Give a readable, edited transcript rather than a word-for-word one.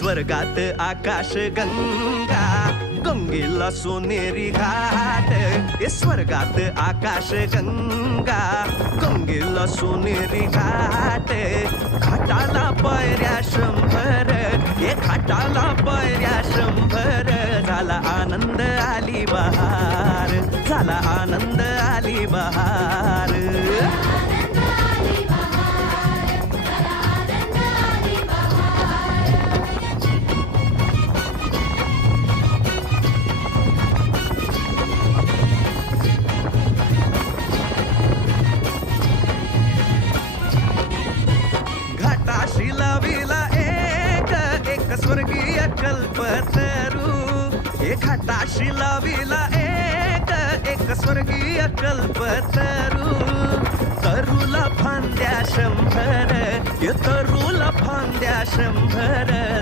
स्वर्गात आकाश गंगा, गंगेला सोनेरी घाट. स्वर्गात आकाश गंगा, गंगेला सोनेरी घाट. घाटाला पायऱ्या 100, घाटाला पायऱ्या 100. झाला आनंद आली बहार, झाला आनंद आली बहार. घाटाशी लाविला एक स्वर्गीय कल्पतरू. घाटाशी लाविला एक स्वर्गीय कल्पतरू. तरुला फांद्या 100, तरुला फांद्या 100.